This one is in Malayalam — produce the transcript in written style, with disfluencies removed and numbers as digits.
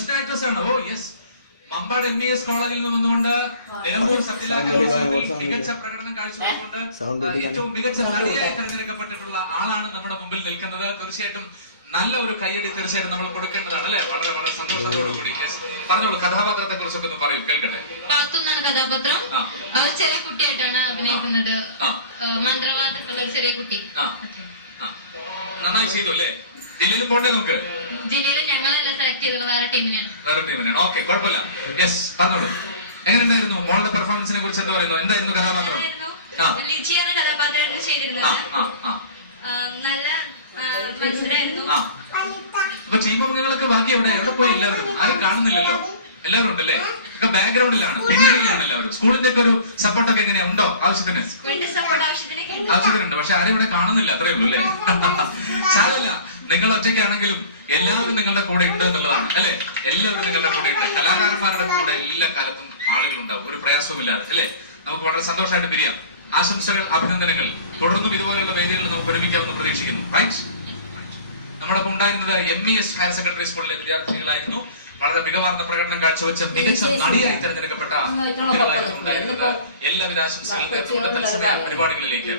ബെസ്റ്റ് ആക്ട്രസ് ആണ്. ഓ യെസ്, മമ്പാട് MES കോളേജിൽ നിന്ന് വന്നുകൊണ്ട് നിലമ്പൂർ സത്യലാഗ്രഹത്തിൽ മികച്ച പ്രകടനം കാഴ്ചവെച്ചുകൊണ്ട് ഏറ്റവും മികച്ച നടിയായി തെരഞ്ഞെടുക്കപ്പെട്ടിട്ടുള്ള ആളാണ് നമ്മുടെ മുമ്പിൽ നിൽക്കുന്നത്. തീർച്ചയായിട്ടും നല്ല ഒരു കയ്യടി തീർച്ചയായിട്ടും നമ്മൾ കൊടുക്കേണ്ടതാണ് അല്ലെ? വളരെ വളരെ സന്തോഷത്തോടു കൂടി. പറഞ്ഞോളൂ, കഥാപാത്രത്തെ കുറിച്ചൊക്കെ ഒന്ന് പറയൂ, കേൾക്കട്ടെ. പാത്തുന്നാണ് കഥാപാത്രം. ചെറിയ കുട്ടിയായിട്ടാണ് അഭിനയിക്കുന്നത്. മന്ത്രവാദത്തുള്ള ചെറിയ കുട്ടി. നന്നായി ചെയ്തു അല്ലേ? ജില്ലയിൽ പോണ്ടേ നമുക്ക്? ജില്ലയിൽ ഞങ്ങളല്ല സെലക്ട് ചെയ്തത്, വേറെ ടീമിനാണ്. ഓക്കെ, കുഴപ്പമില്ല. യെസ്, പറഞ്ഞോളൂ. എങ്ങനെയുണ്ടായിരുന്നു മോളുടെ പെർഫോമൻസിനെ കുറിച്ച്? എന്താ പറയുന്നു? എന്തായിരുന്നു കഥാപാത്രം? ലിജിയാണ് കഥാപാത്രം ചെയ്തിരുന്നത്. നല്ല മനസ്സിലായിരുന്നു. അപ്പൊ ചീപ്പമംഗങ്ങളൊക്കെ ബാക്കി എവിടെ പോയി? എല്ലാവരും ആരും കാണുന്നില്ലല്ലോ. എല്ലാവരും ഉണ്ടല്ലേ? ബാക്ക്ഗ്രൗണ്ടിലാണ്, പിന്നണിയിലാണ് എല്ലാവരും. സ്കൂളിന്റെ ഒക്കെ ഒരു സപ്പോർട്ടൊക്കെ എങ്ങനെയാ? ഉണ്ടോ? ആവശ്യത്തിന് ആവശ്യത്തിനുണ്ട്. പക്ഷെ ആരും ഇവിടെ കാണുന്നില്ല, അത്രേ ഉള്ളൂ അല്ലേ? സാരമില്ല, നിങ്ങൾ ഒറ്റയ്ക്കാണെങ്കിലും എല്ലാവരും നിങ്ങളുടെ കൂടെ ഉണ്ട് എന്നുള്ളതാണ് അല്ലെ? എല്ലാവരും നിങ്ങളുടെ കൂടെ ഉണ്ട്. കലാകാരന്മാരുടെ കൂടെ എല്ലാ കാലത്തും ആളുകളുണ്ടാവും, ഒരു പ്രയാസവുമില്ലാതെ അല്ലെ? നമുക്ക് വളരെ സന്തോഷമായിട്ട് പിരിയാം. ആശംസകൾ, അഭിനന്ദനങ്ങൾ. തുടർന്നും ഇതുപോലെയുള്ള വേദികളിൽ നമുക്ക് ഒരുമിക്കാമെന്ന് പ്രതീക്ഷിക്കുന്നു. റൈറ്റ്, നമ്മളൊപ്പം ഉണ്ടായിരുന്നത് MES ഹയർ സെക്കൻഡറി സ്കൂളിലെ വിദ്യാർത്ഥികളായിരുന്നു. വളരെ മികവാർന്ന പ്രകടനം കാഴ്ചവെച്ച മികച്ച നടിയായി തെരഞ്ഞെടുക്കപ്പെട്ട എല്ലാവിധ ആശംസകളും തത്സമയ പരിപാടികളിലേക്ക്